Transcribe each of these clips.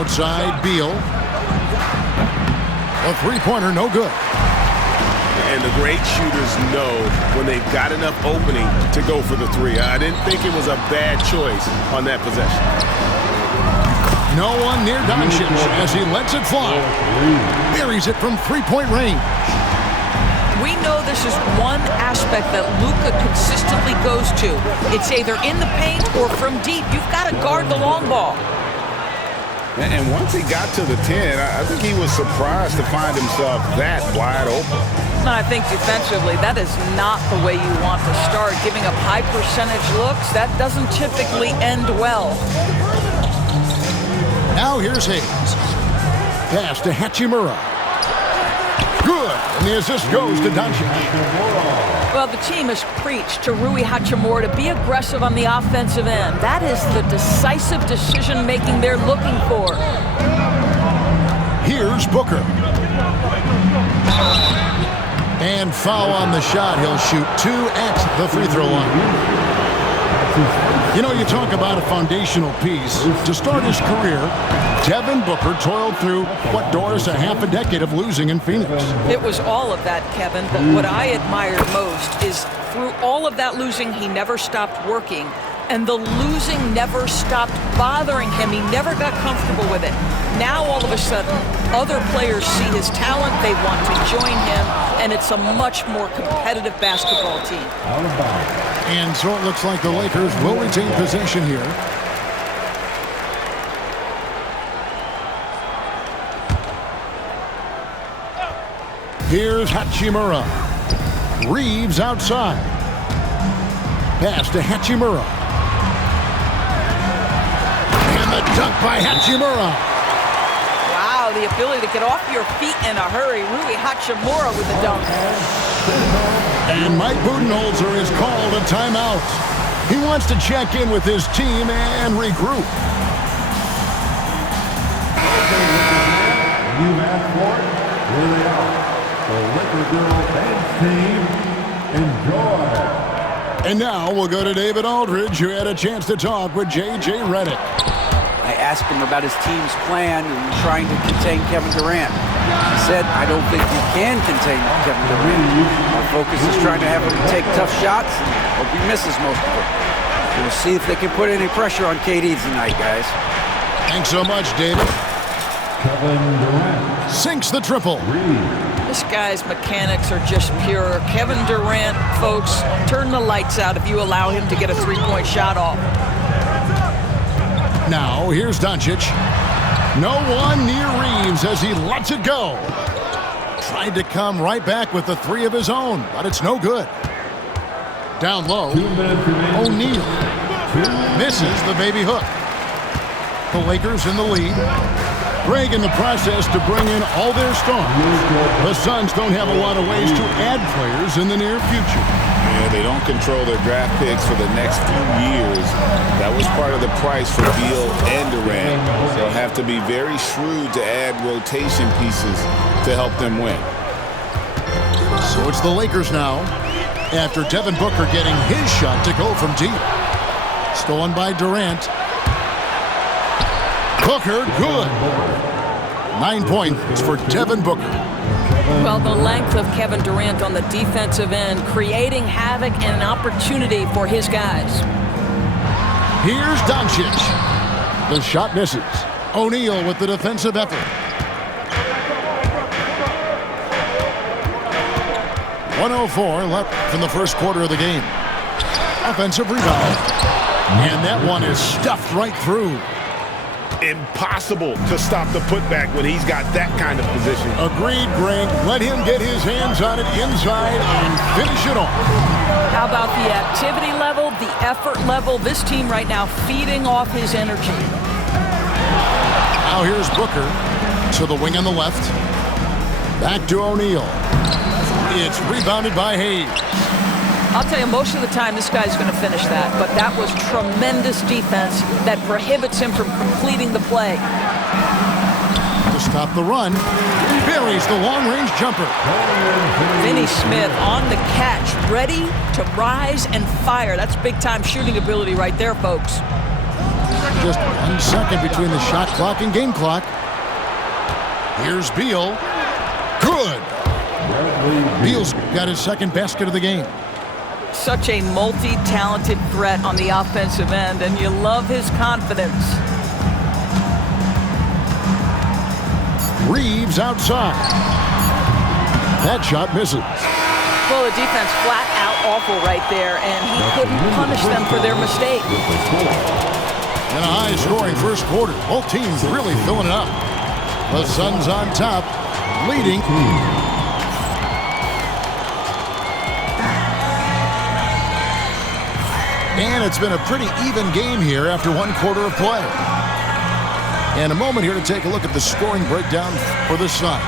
Outside Beal. A three-pointer, no good. And the great shooters know when they've got enough opening to go for the three. I didn't think it was a bad choice on that possession. No one near Doncic as he lets it fly. Buries it from three-point range. We know this is one aspect that Luka consistently goes to. It's either in the paint or from deep. You've got to guard the long ball. And once he got to the 10, I think he was surprised to find himself that wide open. I think defensively, that is not the way you want to start. Giving up high percentage looks, that doesn't typically end well. Now here's Hayes. Pass to Hachimura. Good. And the assist goes to Doncic. Well, the team has preached to Rui Hachimura to be aggressive on the offensive end. That is the decisive decision-making they're looking for. Here's Booker. And foul on the shot. He'll shoot 2 at the free throw line. You know, you talk about a foundational piece. To start his career, Devin Booker toiled through, what, Doris, a half a decade of losing in Phoenix. It was all of that, Kevin, but what I admired most is through all of that losing, he never stopped working, and the losing never stopped bothering him. He never got comfortable with it. Now, all of a sudden, other players see his talent, they want to join him, and it's a much more competitive basketball team. And so it looks like the Lakers will retain possession here. Here's Hachimura. Reeves outside. Pass to Hachimura. And the dunk by Hachimura. Wow, the ability to get off your feet in a hurry. Rui Hachimura with the dunk. And Mike Budenholzer is called a timeout. He wants to check in with his team and regroup. You've asked for it. Here they are. The Laker Girl Dance Team. Enjoy. And now we'll go to David Aldridge, who had a chance to talk with J.J. Redick. I asked him about his team's plan and trying to contain Kevin Durant. He said, I don't think we can contain Kevin Durant. Our focus is trying to have him take tough shots and hope he misses most of them. We'll see if they can put any pressure on KD tonight, guys. Thanks so much, David. Kevin Durant sinks the triple. This guy's mechanics are just pure. Kevin Durant, folks, turn the lights out if you allow him to get a three-point shot off. Now, here's Doncic. No one near Reeves as he lets it go. Tried to come right back with the three of his own, but it's no good. Down low, O'Neal misses the baby hook. The Lakers in the lead. Greg in the process to bring in all their stars. The Suns don't have a lot of ways to add players in the near future. Yeah, they don't control their draft picks for the next few years. That was part of the price for Beal and Durant. They'll have to be very shrewd to add rotation pieces to help them win. So it's the Lakers now, after Devin Booker getting his shot to go from deep. Stolen by Durant. Booker, good. 9 points for Devin Booker. Well, the length of Kevin Durant on the defensive end, creating havoc and an opportunity for his guys. Here's Doncic. The shot misses. O'Neal with the defensive effort. 1:04 left in the first quarter of the game. Offensive rebound. And that one is stuffed right through. Impossible to stop the putback when he's got that kind of position. Agreed, Greg. Let him get his hands on it inside and finish it off. How about the activity level, the effort level? This team right now feeding off his energy. Now here's Booker to the wing on the left. Back to O'Neal. It's rebounded by Hayes. I'll tell you, most of the time this guy's going to finish that, but that was tremendous defense that prohibits him from completing the play. To stop the run, buries the long-range jumper. Finney Smith on the catch, ready to rise and fire. That's big-time shooting ability right there, folks. just 1 second between the shot clock and game clock. Here's Beal. Good. Beal's got his second basket of the game. Such a multi-talented threat on the offensive end, and you love his confidence. Reeves outside. That shot misses. Well, the defense flat out awful right there, and he couldn't punish them for their mistake. In a high-scoring first quarter, both teams really filling it up. The Suns on top, leading. And it's been a pretty even game here after 1 quarter of play. And a moment here to take a look at the scoring breakdown for the Suns.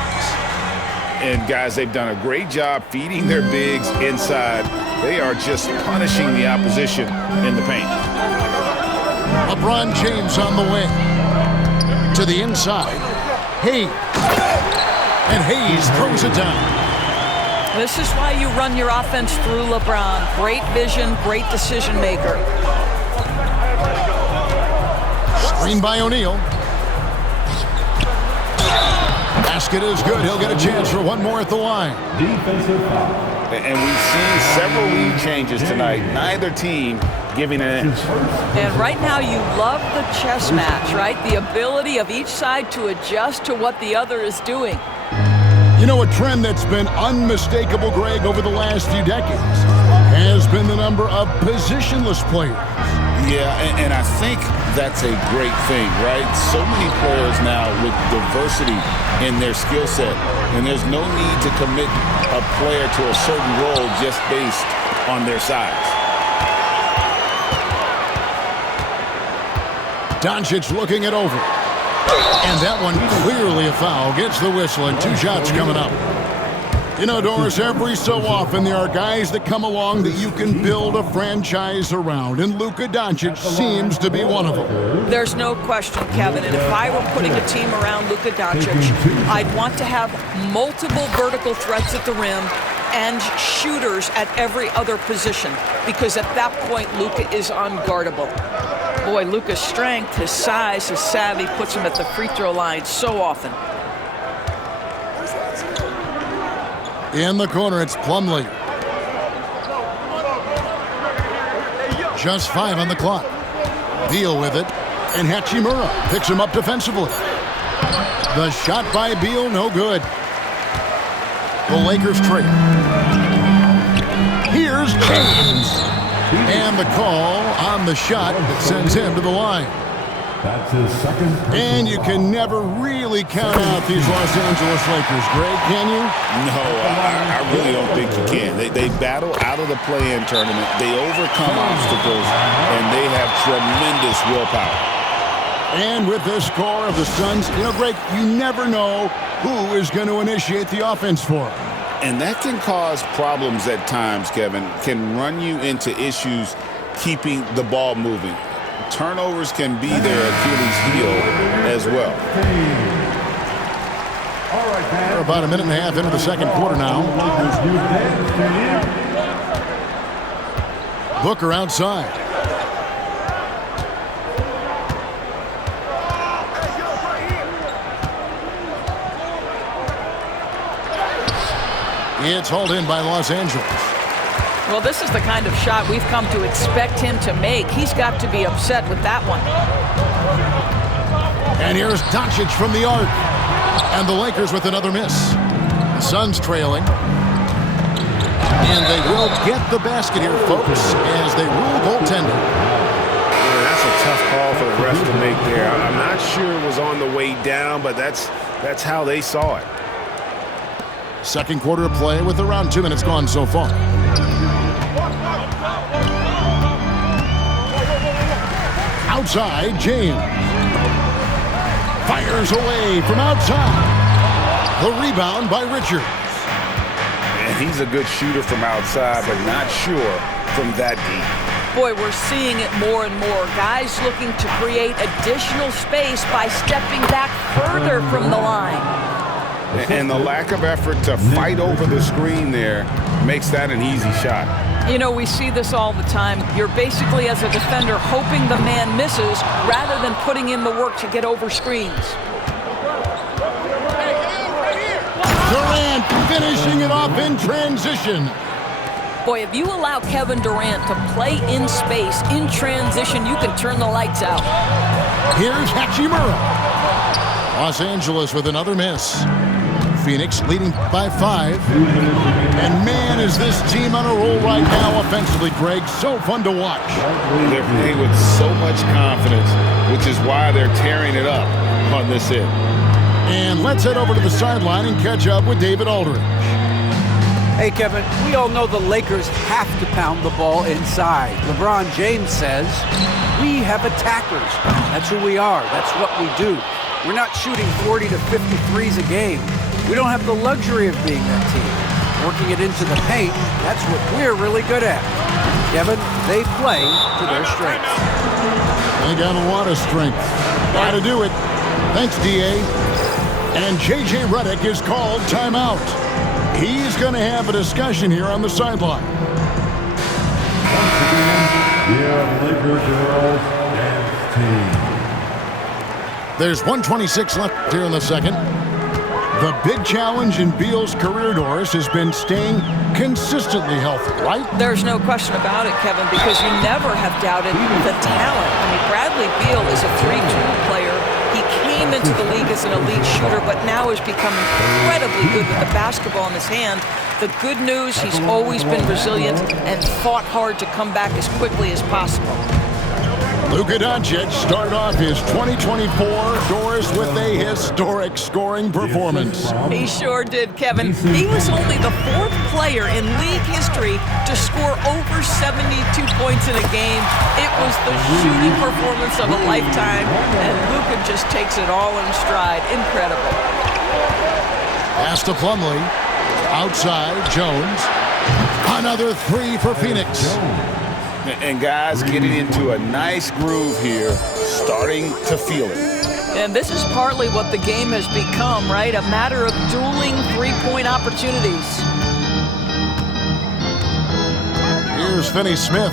And guys, they've done a great job feeding their bigs inside. They are just punishing the opposition in the paint. LeBron James on the wing. To the inside. Hayes. And Hayes throws it down. This is why you run your offense through LeBron. Great vision, great decision maker. Screen by O'Neal. Basket is good. He'll get a chance for one more at the line. Defensive foul. And we've seen several lead changes tonight. Neither team giving an inch. And right now you love the chess match, right? The ability of each side to adjust to what the other is doing. You know, a trend that's been unmistakable, Greg, over the last few decades has been the number of positionless players. Yeah, and I think that's a great thing, right? So many players now with diversity in their skill set, and there's no need to commit a player to a certain role just based on their size. Doncic looking it over. And that one clearly a foul. Gets the whistle, and 2 shots coming up. You know, Doris, every so often there are guys that come along that you can build a franchise around, and Luka Doncic seems to be one of them. There's no question, Kevin, and if I were putting a team around Luka Doncic, I'd want to have multiple vertical threats at the rim and shooters at every other position, because at that point, Luka is unguardable. Boy, Luka's strength, his size, his savvy puts him at the free throw line so often. In the corner, it's Plumlee. Just 5 on the clock. Beal with it, and Hachimura picks him up defensively. The shot by Beal, no good. The Lakers trail. Here's James. And the call on the shot that sends him to the line. That's his second. And you can never really count out these Los Angeles Lakers, Greg, can you? No, I really don't think you can. They battle out of the play-in tournament. They overcome obstacles, and they have tremendous willpower. And with this score of the Suns, you know, Greg, you never know who is going to initiate the offense for them. And that can cause problems at times, Kevin. Can run you into issues keeping the ball moving. Turnovers can be their Achilles heel as well. We're about a minute and a half into the second quarter now. Booker outside. It's hauled in by Los Angeles. Well, this is the kind of shot we've come to expect him to make. He's got to be upset with that one. And here's Doncic from the arc. And the Lakers with another miss. The Suns trailing. And they will get the basket here, folks, as they rule goaltending. That's a tough call for the refs to make there. I'm not sure it was on the way down, but that's how they saw it. Second quarter of play with around 2 minutes gone so far. Outside, James. Fires away from outside. The rebound by Richards. And he's a good shooter from outside, but not sure from that deep. Boy, we're seeing it more and more. Guys looking to create additional space by stepping back further from the line. And the lack of effort to fight over the screen there makes that an easy shot. You know, we see this all the time. You're basically, as a defender, hoping the man misses rather than putting in the work to get over screens. Durant finishing it off in transition. Boy, if you allow Kevin Durant to play in space, in transition, you can turn the lights out. Here's Hachimura. Los Angeles with another miss. Phoenix leading by 5. And man, is this team on a roll right now offensively, Greg. So fun to watch. They're playing with so much confidence, which is why they're tearing it up on this end. And let's head over to the sideline and catch up with David Aldridge. Hey, Kevin, we all know the Lakers have to pound the ball inside. LeBron James says, we have attackers. That's who we are. That's what we do. We're not shooting 40 to 50 threes a game. We don't have the luxury of being that team. Working it into the paint, that's what we're really good at. Kevin, they play to their strengths. They got a lot of strength. Got to do it. Thanks, D.A. And J.J. Redick is called timeout. He's going to have a discussion here on the sideline. Yeah, Laker girls and team. There's 1:26 left here in the second. The big challenge in Beal's career, Doris, has been staying consistently healthy, right? There's no question about it, Kevin, because you never have doubted the talent. I mean, Bradley Beal is a 3-2 player. He came into the league as an elite shooter, but now has become incredibly good with the basketball in his hand. The good news, he's always been resilient and fought hard to come back as quickly as possible. Luka Doncic started off his 2024 Doris with a historic scoring performance. He sure did, Kevin. He was only the 4th player in league history to score over 72 points in a game. It was the shooting performance of a lifetime, and Luka just takes it all in stride. Incredible. Pass to Plumlee. Outside, Jones. Another 3 for Phoenix. And guys getting into a nice groove here, starting to feel it. And this is partly what the game has become, right? A matter of dueling three-point opportunities. Here's Finney-Smith.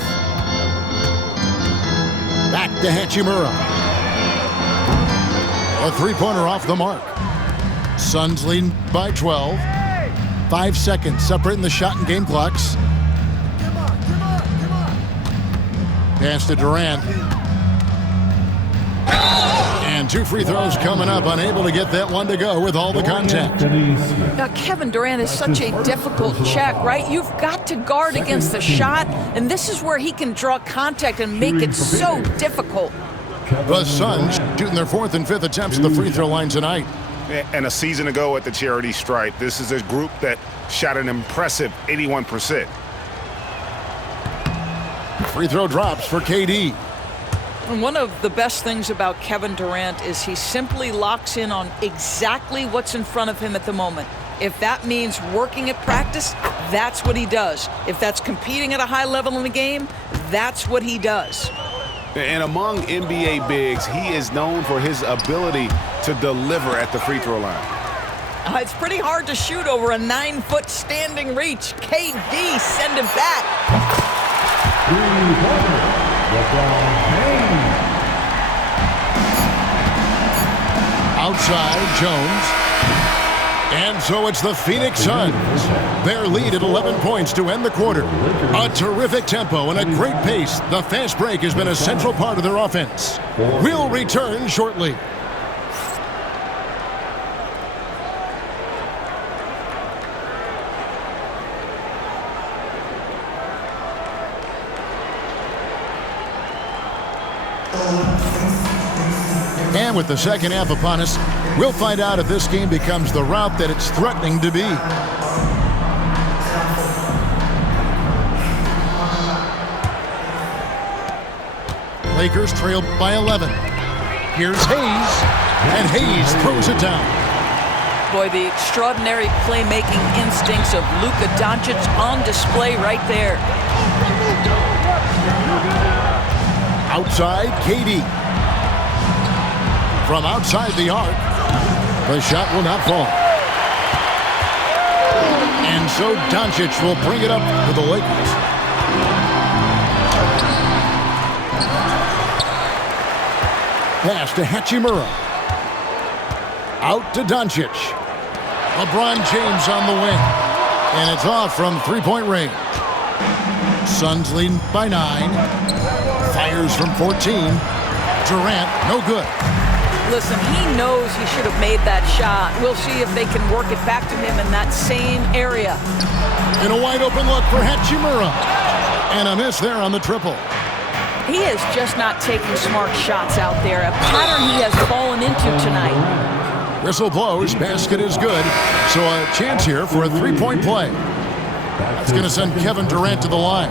Back to Hachimura. A three-pointer off the mark. Suns leading by 12. 5 seconds separating the shot and game clocks. Pass to Durant. And 2 free throws coming up. Unable to get that one to go with all the contact. Now, Kevin Durant is such a difficult check, right? You've got to guard against the shot, and this is where he can draw contact and make it so difficult. The Suns shooting their 4th and 5th attempts at the free throw line tonight. And a season ago at the charity stripe, this is a group that shot an impressive 81%. Free throw drops for KD. And one of the best things about Kevin Durant is he simply locks in on exactly what's in front of him at the moment. If that means working at practice, that's what he does. If that's competing at a high level in the game, that's what he does. And among NBA bigs, he is known for his ability to deliver at the free throw line. It's pretty hard to shoot over a 9-foot standing reach. KD, send him back. Outside, Jones. And so it's the Phoenix Suns. Their lead at 11 points to end the quarter. A terrific tempo and a great pace. The fast break has been a central part of their offense. We'll return shortly. And with the second half upon us, we'll find out if this game becomes the route that it's threatening to be. Lakers trail by 11. Here's Hayes, and Hayes throws it down. Boy, the extraordinary playmaking instincts of Luka Doncic on display right there. Outside, KD. From outside the arc, the shot will not fall. And so Doncic will bring it up for the Lakers. Pass to Hachimura. Out to Doncic. LeBron James on the wing. And it's off from three-point range. Suns leading by 9. Fires from 14. Durant, no good. Listen, he knows he should have made that shot. We'll see if they can work it back to him in that same area. In a wide open look for Hachimura. And a miss there on the triple. He is just not taking smart shots out there, a pattern he has fallen into tonight. Whistle blows, basket is good. So a chance here for a three-point play. That's going to send Kevin Durant to the line.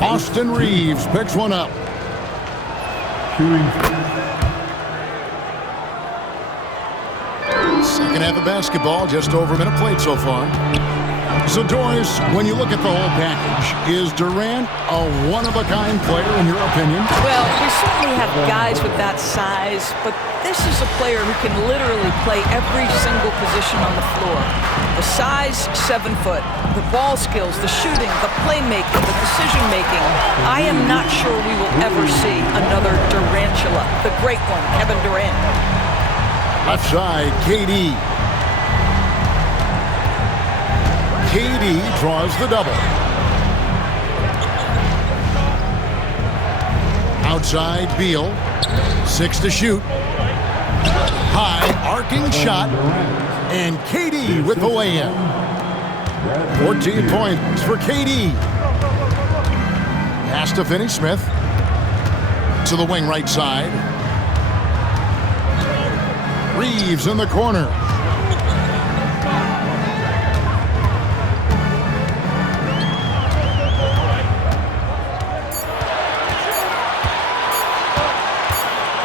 Austin Reeves picks one up. Second half of basketball, just over a minute played so far. So, Doris, when you look at the whole package, is Durant a one-of-a-kind player in your opinion? Well, we certainly have guys with that size, but this is a player who can literally play every single position on the floor. The size, 7 foot. The ball skills, the shooting, the playmaking, the decision-making. I am not sure we will ever see another Durantula, the great one, Kevin Durant. Left side, KD. KD draws the double. Outside, Beal. 6 to shoot. High, arcing shot. And KD with the lay-in. 14 points for KD. Pass to Finney-Smith. To the wing right side. Reeves in the corner.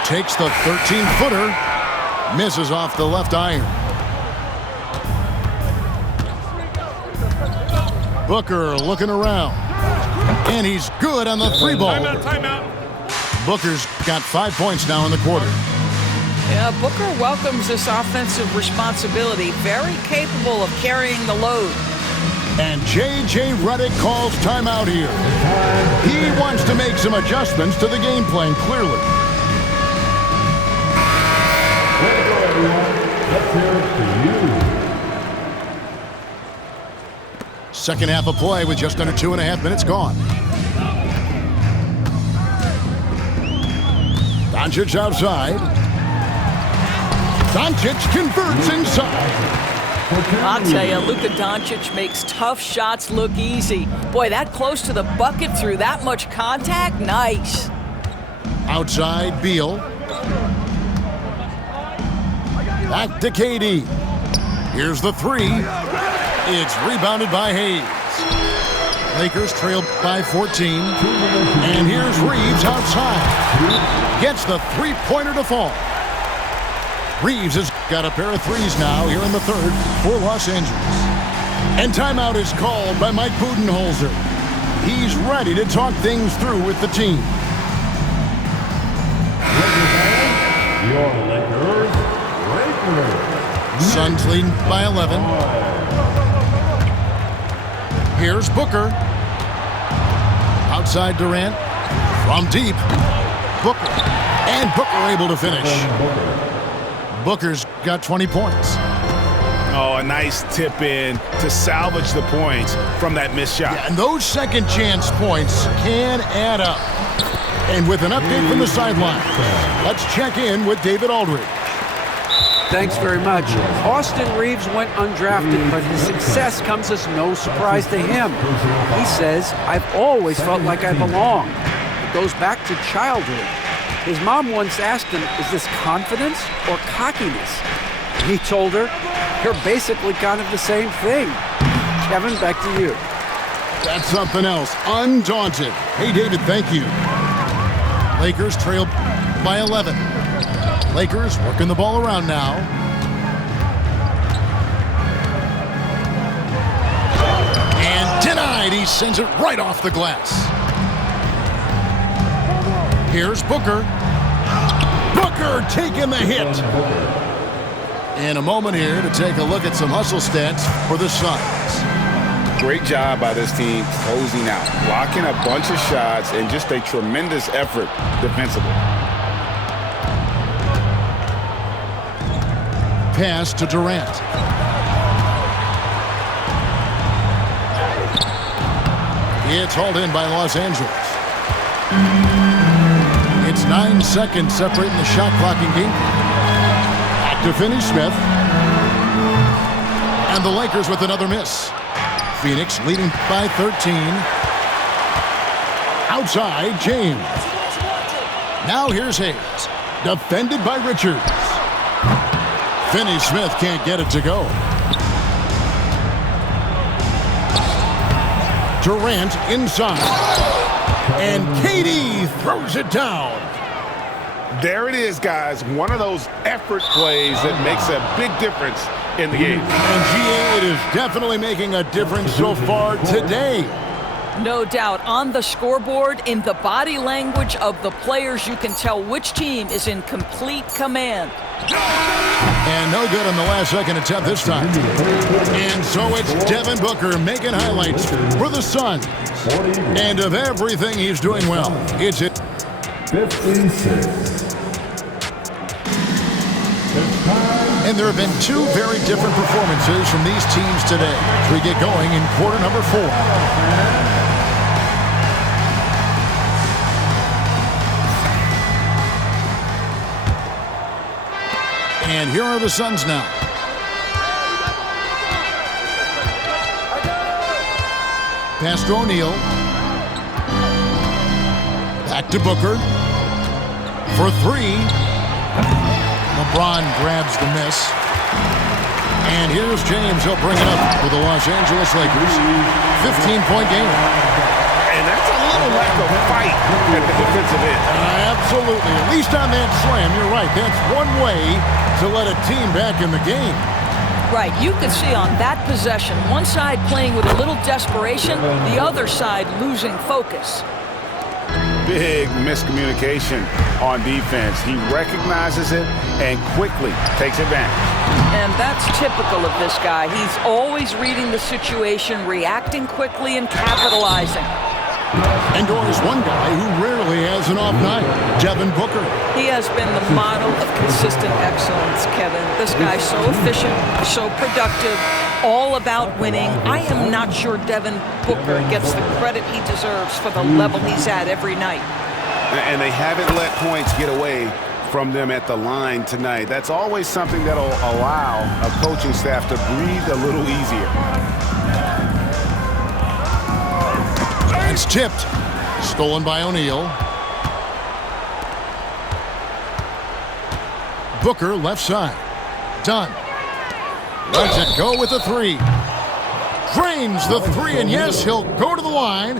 Takes the 13-footer. Misses off the left iron. Booker looking around. And he's good on the three ball. Timeout. Booker's got 5 points now in the quarter. Yeah, Booker welcomes this offensive responsibility. Very capable of carrying the load. And J.J. Redick calls timeout here. He wants to make some adjustments to the game plan, clearly. Second half of play with just under 2.5 minutes gone. Doncic outside. Doncic converts inside. I'll tell you, Luka Doncic makes tough shots look easy. Boy, that close to the bucket through that much contact, nice. Outside, Beal. Back to KD. Here's the three. It's rebounded by Hayes. Lakers trail by 14. And here's Reeves outside. Gets the three-pointer to fall. Reeves has got a pair of threes now here in the third for Los Angeles. And timeout is called by Mike Budenholzer. He's ready to talk things through with the team. Your Lakers. Suns leading by 11. Here's Booker. Outside Durant. From deep. Booker. And Booker able to finish. Booker's got 20 points. Oh, a nice tip in to salvage the points from that missed shot. Yeah, and those second chance points can add up. And with an update from the sideline, let's check in with David Aldridge. Thanks very much. Austin Reeves went undrafted, but his success comes as no surprise to him. He says, "I've always felt like I belong." It goes back to childhood. His mom once asked him, "Is this confidence or cockiness?" He told her, "You're basically kind of the same thing." Kevin, back to you. That's something else. Undaunted. Hey, David, thank you. Lakers trail by 11. Lakers working the ball around now. And denied. He sends it right off the glass. Here's Booker. Booker taking the hit. And a moment here to take a look at some hustle stats for the Suns. Great job by this team closing out, blocking a bunch of shots, and just a tremendous effort defensively. pass to Durant. It's hauled in by Los Angeles. It's 9 seconds separating the shot clock in game. Back to Finney-Smith. And the Lakers with another miss. Phoenix leading by 13. Outside, James. Now here's Hayes. Defended by Richards. Finney-Smith can't get it to go. Durant inside. And KD throws it down. There it is, guys. One of those effort plays that makes a big difference in the game. And GA, it is definitely making a difference so far today. No doubt. On the scoreboard, in the body language of the players, you can tell which team is in complete command. And no good on the last second attempt this time. And so it's Devin Booker making highlights for the Suns. And of everything he's doing well, it's it. 56. And there have been two very different performances from these teams today as we get going in quarter number 4. And here are the Suns now. Pass to O'Neal. Back to Booker. For 3. LeBron grabs the miss. And here's James. He'll bring it up for the Los Angeles Lakers. 15-point game. And that's a little lack of fight at the defensive end. Absolutely. At least on that slam, you're right. That's one way to let a team back in the game. Right. You can see on that possession, one side playing with a little desperation, the other side losing focus. Big miscommunication on defense. He recognizes it and quickly takes advantage. And that's typical of this guy. He's always reading the situation, reacting quickly, and capitalizing. And there's one guy who rarely has an off night, Devin Booker. He has been the model of consistent excellence, Kevin. This guy's so efficient, so productive, all about winning. I am not sure Devin Booker gets the credit he deserves for the level he's at every night. And they haven't let points get away from them at the line tonight. That's always something that'll allow a coaching staff to breathe a little easier. It's tipped. Stolen by O'Neal. Booker left side. Done. Lets it go with the 3. Drains the 3, and yes, he'll go to the line.